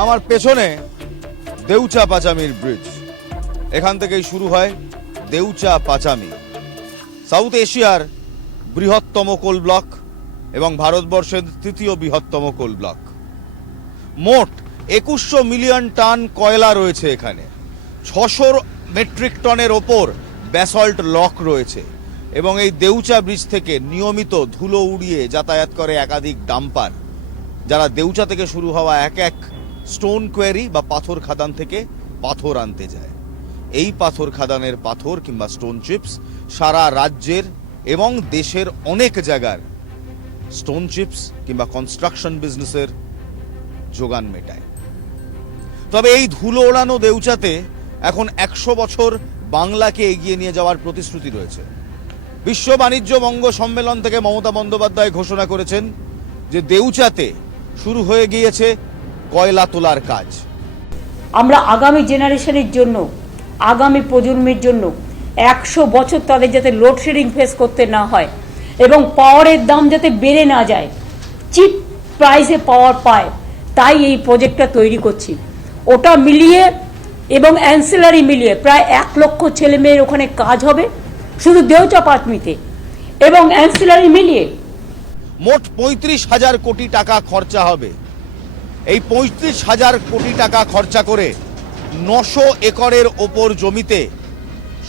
আমার পেছনে দেউচা পাচামির ব্রিজ এখান থেকেই শুরু হয় দেউচা পাচামি। সাউথ এশিয়ার বৃহত্তম কোল ব্লক এবং ভারতবর্ষের তৃতীয় বৃহত্তম কোল ব্লক। মোট একুশশো মিলিয়ন টন কয়লা রয়েছে এখানে। ছশো মেট্রিক টনের ওপর ব্যাসল্ট লক রয়েছে এবং এই দেউচা ব্রিজ থেকে নিয়মিত ধুলো উড়িয়ে যাতায়াত করে একাধিক ডাম্পার। যারা দেউচা থেকে শুরু হওয়া এক এক স্টোন কোয়ারি বা পাথর খাদান থেকে পাথর আনতে যায়। এই পাথর খাদানের পাথর কিংবা স্টোন চিপস সারা রাজ্যের এবং দেশের অনেক জায়গার স্টোন চিপস কিংবা কনস্ট্রাকশন বিজনেসের যোগান মেটায়। তবে এই ধুলো ওড়ানো দেউচাতে এখন একশো বছর বাংলাকে এগিয়ে নিয়ে যাওয়ার প্রতিশ্রুতি রয়েছে। বিশ্ব বাণিজ্য বঙ্গ সম্মেলন থেকে মমতা বন্দ্যোপাধ্যায় ঘোষণা করেছেন যে দেউচাতে শুরু হয়ে গিয়েছে কয়লা তোলার কাজ। আমরা আগামী জেনারেশনের জন্য আগামী প্রজন্মের জন্য একশো বছর তাদের যাতে লোডশেডিং ফেস করতে না হয় এবং পাওয়ারের দাম যাতে বেড়ে না যায় চিপ প্রাইসে পাওয়ার পায় তাই এই প্রজেক্টটা তৈরি করছি। ওটা মিলিয়ে এবং অ্যান্সিলারি মিলিয়ে প্রায় এক লক্ষ ছেলে মেয়ের ওখানে কাজ হবে শুধু দেওচা পাটমিতে। এবং অ্যান্সিলারি মিলিয়ে মোট পঁয়ত্রিশ হাজার কোটি টাকা খরচা হবে। এই পঁয়ত্রিশ হাজার কোটি টাকা খরচা করে নশো একরের ওপর জমিতে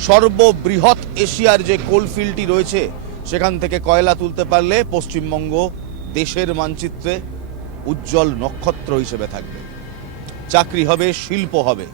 সর্ববৃহৎ এশিয়ার যে কোলফিল্ডটি রয়েছে, সেখান থেকে কয়লা তুলতে পারলে পশ্চিমবঙ্গ দেশের মানচিত্রে উজ্জ্বল নক্ষত্র হিসেবে থাকবে। চাকরি হবে, শিল্প হবে।